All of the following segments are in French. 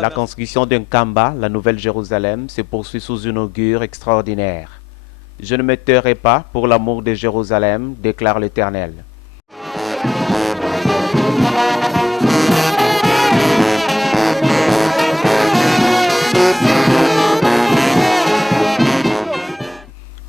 La construction d'un Kamba, la Nouvelle Jérusalem, se poursuit sous une augure extraordinaire. Je ne me tairai pas pour l'amour de Jérusalem, déclare l'Éternel.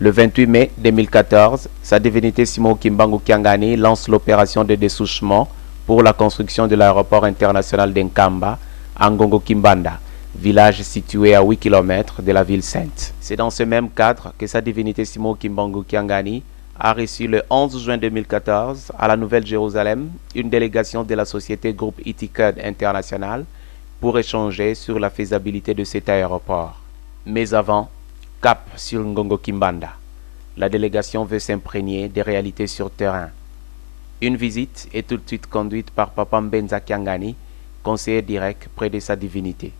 Le 28 mai 2014, sa divinité Simon Kimbangu Kiangani lance l'opération de dessouchement pour la construction de l'aéroport international d'Nkamba à Ngongo Kimbanda, village situé à 8 km de la ville sainte. C'est dans ce même cadre que sa divinité Simon Kimbangu Kiangani a reçu le 11 juin 2014 à la Nouvelle-Jérusalem une délégation de la société Groupe Itikad International pour échanger sur la faisabilité de cet aéroport. Mais avant, cap sur Ngongo Kimbanda. La délégation veut s'imprégner des réalités sur terrain. Une visite est tout de suite conduite par Papa Mbenza Kiangani, conseiller direct près de sa divinité.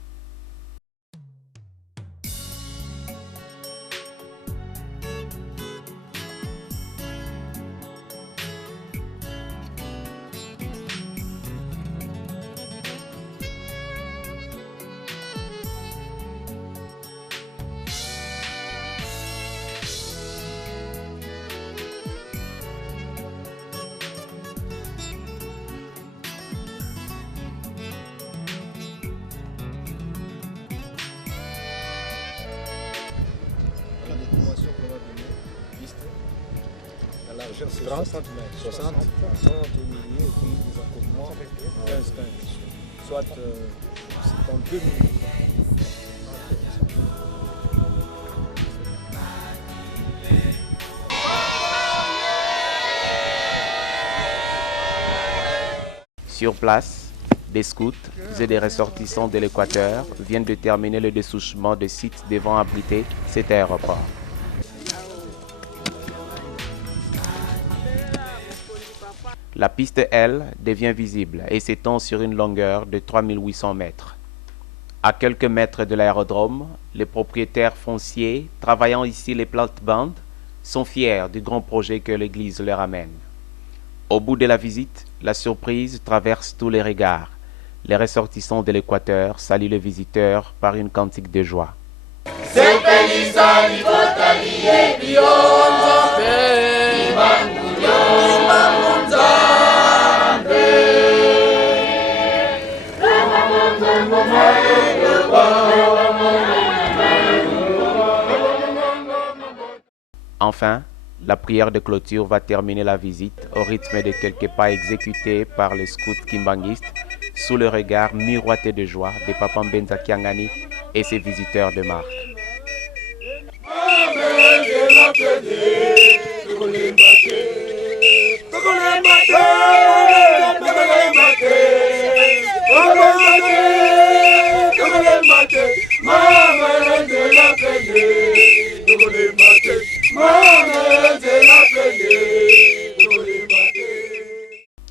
C'est 30, 60 au milieu et puis des accoupements 15, soit 72 minutes. Sur place, des scouts et des ressortissants de l'Équateur viennent de terminer le dessouchement de sites devant abriter cet aéroport. La piste, elle, devient visible et s'étend sur une longueur de 3800 mètres. À quelques mètres de l'aérodrome, les propriétaires fonciers travaillant ici les plates-bandes sont fiers du grand projet que l'Église leur amène. Au bout de la visite, la surprise traverse tous les regards. Les ressortissants de l'Équateur saluent les visiteurs par une cantique de joie. Enfin, la prière de clôture va terminer la visite au rythme de quelques pas exécutés par les scouts kimbanguistes sous le regard miroité de joie de Papa Mbenza Kiangani et ses visiteurs de marque.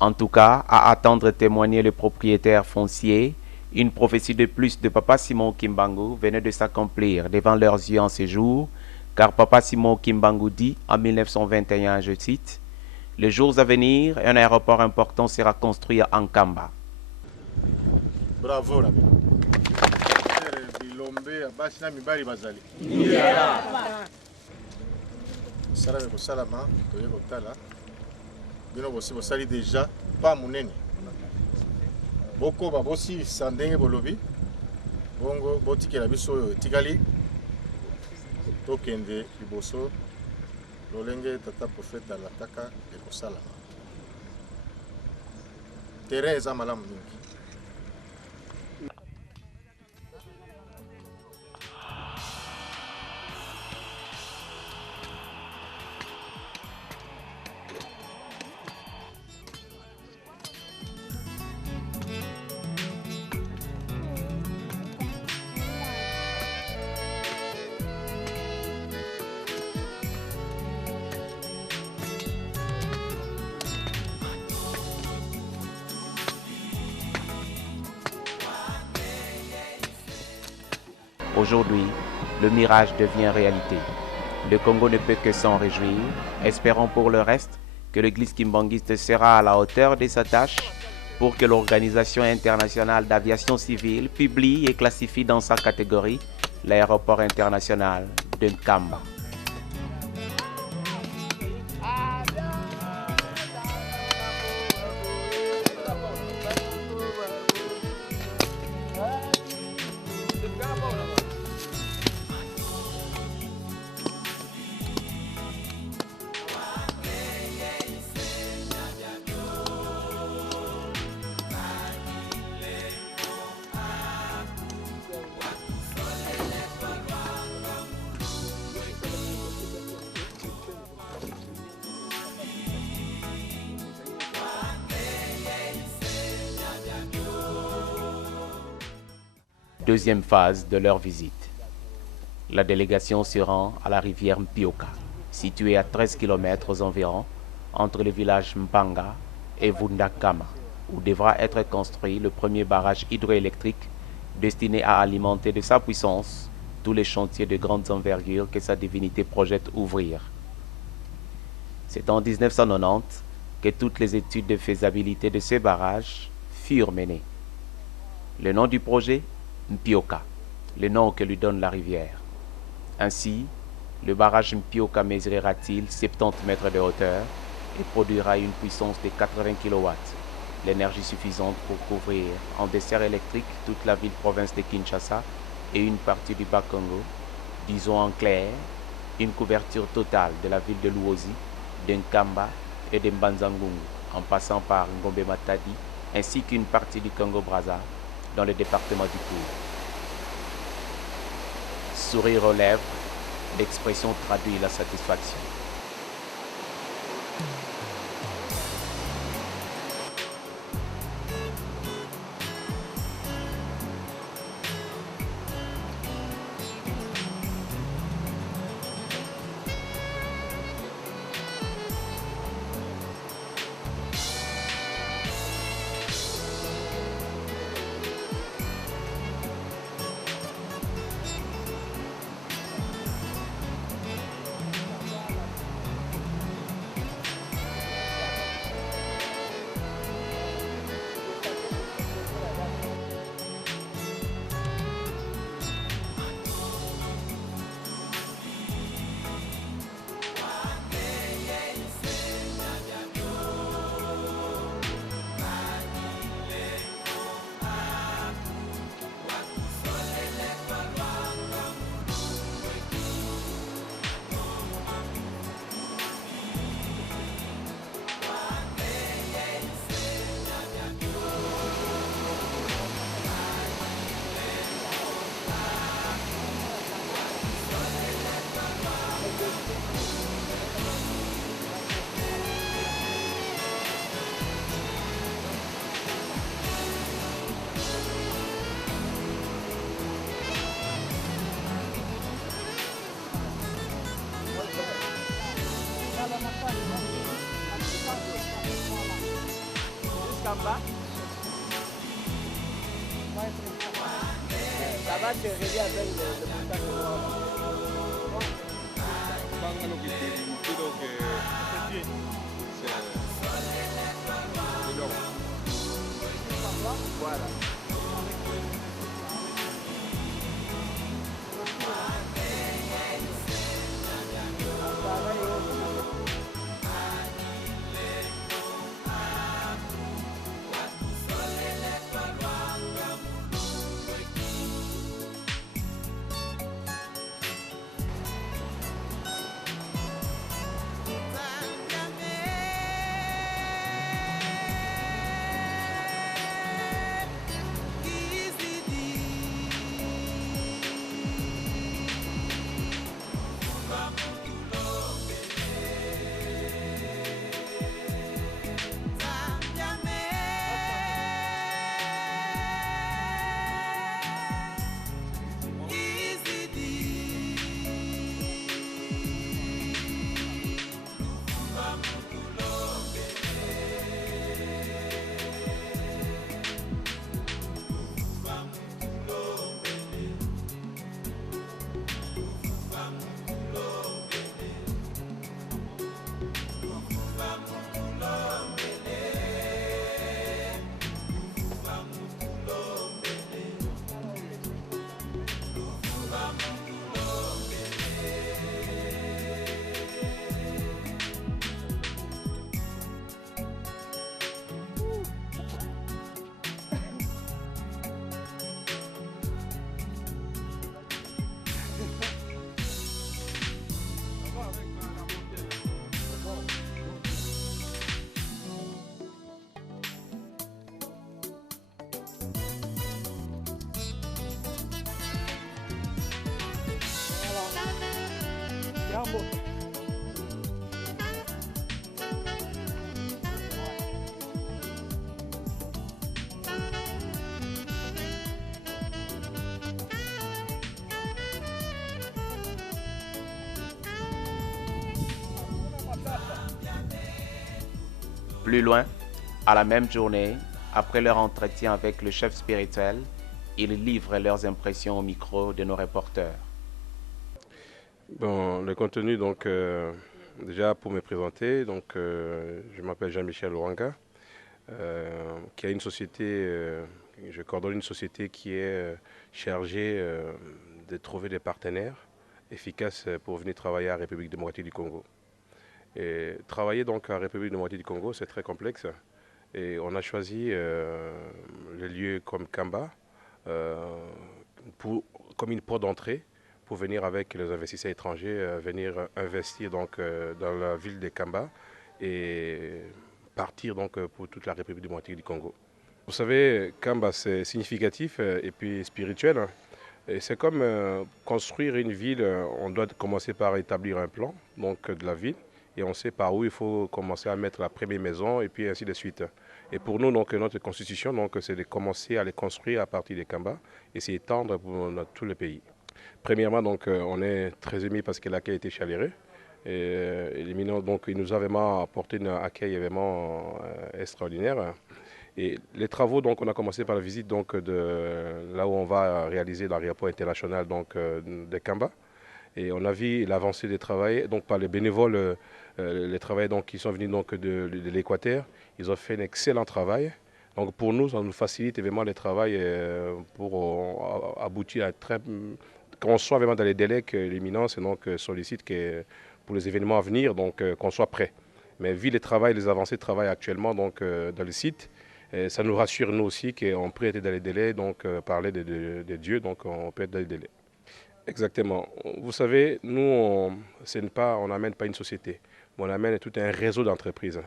En tout cas, à attendre témoigner le propriétaire foncier, une prophétie de plus de Papa Simon Kimbangu venait de s'accomplir devant leurs yeux en ce jour, car Papa Simon Kimbangu dit en 1921, je cite, « Les jours à venir, un aéroport important sera construit à Nkamba. » Bravo, Rabbi. Bilombe, Abashina, Mibali, Bazali. Salam salama, toye kotala. Bino bosi bosali déjà pas munene. Boko ba bosi sandenge bolobi. Bongo botikela biso oyo tikali. Tokende liboso lolenge tata prophète alataka ekosalama. Terrain eza malamu mingi. Aujourd'hui, le mirage devient réalité. Le Congo ne peut que s'en réjouir. Espérons pour le reste que l'église kimbanguiste sera à la hauteur de sa tâche pour que l'Organisation internationale d'aviation civile publie et classifie dans sa catégorie l'aéroport international de Nkamba. Deuxième phase de leur visite. La délégation se rend à la rivière Mpioka, située à 13 km aux environs, entre les villages Mpanga et Vundakama, où devra être construit le premier barrage hydroélectrique destiné à alimenter de sa puissance tous les chantiers de grande envergure que sa divinité projette ouvrir. C'est en 1990 que toutes les études de faisabilité de ces barrages furent menées. Le nom du projet, Mpioka, le nom que lui donne la rivière. Ainsi, le barrage Mpioka mesurera-t-il 70 mètres de hauteur et produira une puissance de 80 kW, l'énergie suffisante pour couvrir en dessert électrique toute la ville-province de Kinshasa et une partie du Bas-Congo, disons en clair, une couverture totale de la ville de Luozi, de Nkamba et de Mbanzangungu, en passant par Ngombe Matadi, ainsi qu'une partie du Congo-Brazza, dans le département du Tour. Sourire aux lèvres, l'expression traduit la satisfaction. Ça va te relier avec le montagne de voilà. Plus loin, à la même journée, après leur entretien avec le chef spirituel, ils livrent leurs impressions au micro de nos reporters. Bon, le contenu, donc, déjà pour me présenter, donc, je m'appelle Jean-Michel Ouanga, qui a une société, je coordonne une société qui est chargée de trouver des partenaires efficaces pour venir travailler à la République démocratique du Congo. Et travailler donc à la République démocratique du Congo, c'est très complexe. Et on a choisi le lieu comme Kamba comme une porte d'entrée pour venir avec les investisseurs étrangers, venir investir donc, dans la ville de Kamba et partir donc, pour toute la République démocratique du Congo. Vous savez, Kamba, c'est significatif et puis spirituel. Et c'est comme construire une ville, on doit commencer par établir un plan donc, de la ville. Et on sait par où il faut commencer à mettre la première maison et puis ainsi de suite. Et pour nous, donc, notre constitution, c'est de commencer à les construire à partir des Kamba et c'est étendre pour tout le pays. Premièrement, donc, on est très émis parce que l'accueil était chaleureux. Donc, il nous a vraiment apporté un accueil vraiment extraordinaire. Et les travaux, donc, on a commencé par la visite donc, de là où on va réaliser l'aéroport international donc, de Kamba. Et on a vu l'avancée des travaux donc par les bénévoles, les travailleurs donc, qui sont venus donc, de l'Équateur. Ils ont fait un excellent travail. Donc pour nous, ça nous facilite vraiment le travail pour aboutir à qu'on soit vraiment dans les délais que l'éminence sollicite pour les événements à venir, donc qu'on soit prêt. Mais vu les travail, les avancées de travail actuellement donc, dans le site, ça nous rassure nous aussi qu'on peut être dans les délais, donc parler de Dieu, donc on peut être dans les délais. Exactement. Vous savez, nous, on n'amène pas une société, mais on amène tout un réseau d'entreprises.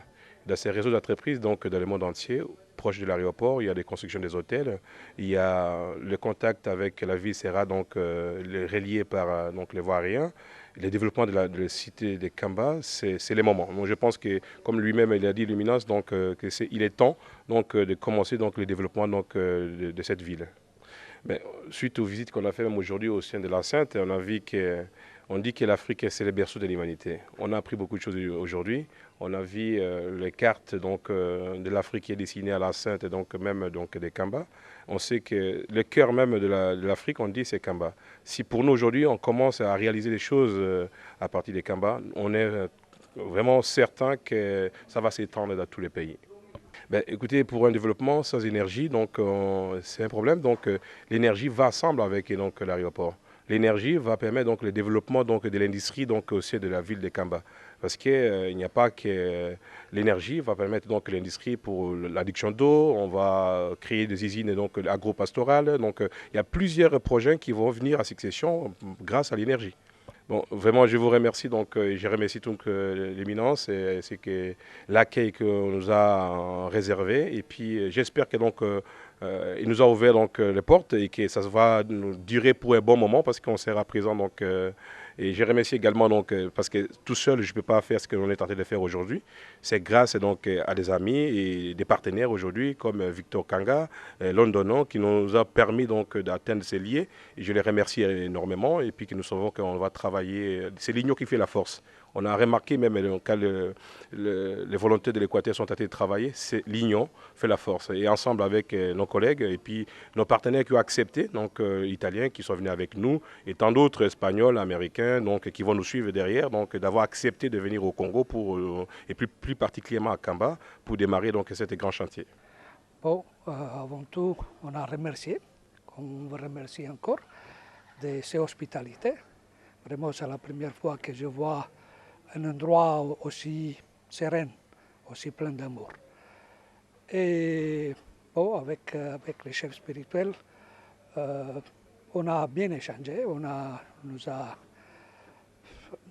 Dans ces réseaux d'entreprises, donc dans le monde entier, proche de l'aéroport, il y a des constructions des hôtels, il y a le contact avec la ville sera donc relié par donc, les voies aériennes. Le développement de la cité de Kamba, c'est les moments. Donc, je pense que, comme lui-même il a dit, Luminance, donc il est temps donc de commencer donc le développement donc de cette ville. Mais, suite aux visites qu'on a fait même aujourd'hui au sein de la Sainte, on dit que l'Afrique c'est le berceau de l'humanité. On a appris beaucoup de choses aujourd'hui. On a vu les cartes donc, de l'Afrique qui est dessinée à la Sainte et donc même donc, des Kamba. On sait que le cœur même de l'Afrique, on dit c'est Kamba. Si pour nous aujourd'hui on commence à réaliser des choses à partir des Kamba, on est vraiment certain que ça va s'étendre dans tous les pays. Ben, écoutez, pour un développement sans énergie, donc c'est un problème. Donc l'énergie va ensemble avec donc l'aéroport. L'énergie va permettre donc le développement donc de l'industrie donc aussi de la ville de Kamba, parce qu'il n'y a pas que l'énergie va permettre donc l'industrie pour l'adduction d'eau. On va créer des usines donc agro-pastorales. Donc il y a plusieurs projets qui vont venir à succession grâce à l'énergie. Bon, vraiment, je vous remercie. Donc, je remercie donc l'éminence, c'est que l'accueil qu'on nous a réservé. Et puis, j'espère que donc il nous a ouvert donc les portes et que ça va nous durer pour un bon moment parce qu'on sera présent donc. Et je remercie également donc parce que tout seul je ne peux pas faire ce que l'on est en train de faire aujourd'hui. C'est grâce donc à des amis et des partenaires aujourd'hui comme Victor Kanga, Londonon qui nous a permis donc d'atteindre ces lieux. Et je les remercie énormément et puis que nous savons qu'on va travailler. C'est l'union qui fait la force. On a remarqué même quand les volontés de l'Équateur sont en train de travailler, c'est l'union fait la force. Et ensemble avec nos collègues et puis nos partenaires qui ont accepté, donc italiens qui sont venus avec nous et tant d'autres espagnols, américains, donc qui vont nous suivre derrière, donc d'avoir accepté de venir au Congo et plus particulièrement à Kamba pour démarrer donc cet grand chantier. Bon, avant tout, on a remercié, on vous remercie encore de ces hospitalités. Vraiment, c'est la première fois que je vois un endroit aussi serein, aussi plein d'amour. Et bon, avec les chefs spirituels, on a bien échangé,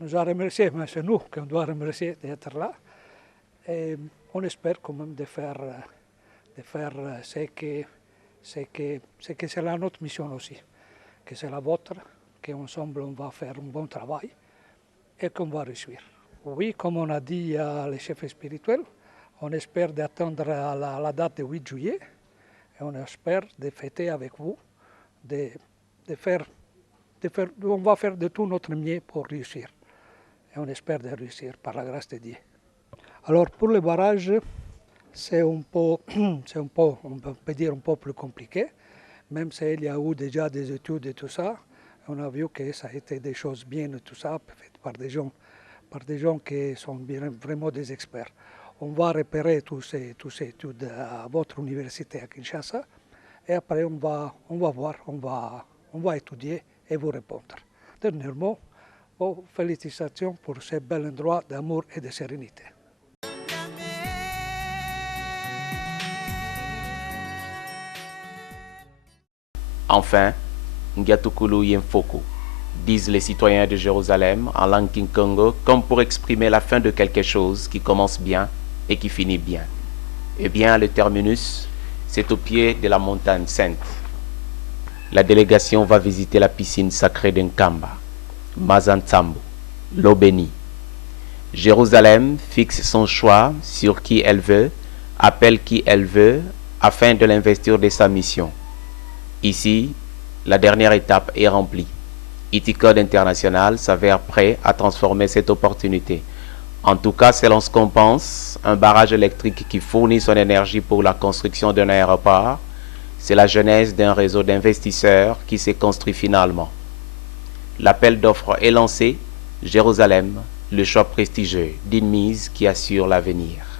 nous a remercié, mais c'est nous qu'on doit remercier d'être là. Et on espère quand même de faire ce que c'est notre mission aussi, que c'est la vôtre, qu'ensemble on va faire un bon travail. et qu'on va réussir. Oui, comme on a dit à les chefs spirituels, on espère d'atteindre la date du 8 juillet et on espère de fêter avec vous, on va faire de tout notre mieux pour réussir. Et on espère de réussir par la grâce de Dieu. Alors pour le barrage, c'est un peu, on peut dire un peu plus compliqué, même s'il y a eu déjà des études et tout ça. On a vu que ça a été des choses bien et tout ça, faites par des gens qui sont vraiment des experts. On va repérer toutes ces études à votre université à Kinshasa et après on va voir, on va étudier et vous répondre. Dernièrement, félicitations pour ce bel endroit d'amour et de sérénité. Enfin, Ngiatukulu Yemfoko, disent les citoyens de Jérusalem en langue Kinkongo, comme pour exprimer la fin de quelque chose qui commence bien et qui finit bien. Eh bien, le terminus, c'est au pied de la montagne sainte. La délégation va visiter la piscine sacrée d'Nkamba, Mazantambo, l'eau bénie. Jérusalem fixe son choix sur qui elle veut, appelle qui elle veut, afin de l'investir de sa mission. Ici, la dernière étape est remplie. Iticode International s'avère prêt à transformer cette opportunité. En tout cas, selon ce qu'on pense, un barrage électrique qui fournit son énergie pour la construction d'un aéroport, c'est la genèse d'un réseau d'investisseurs qui s'est construit finalement. L'appel d'offres est lancé. Jérusalem, le choix prestigieux d'une mise qui assure l'avenir.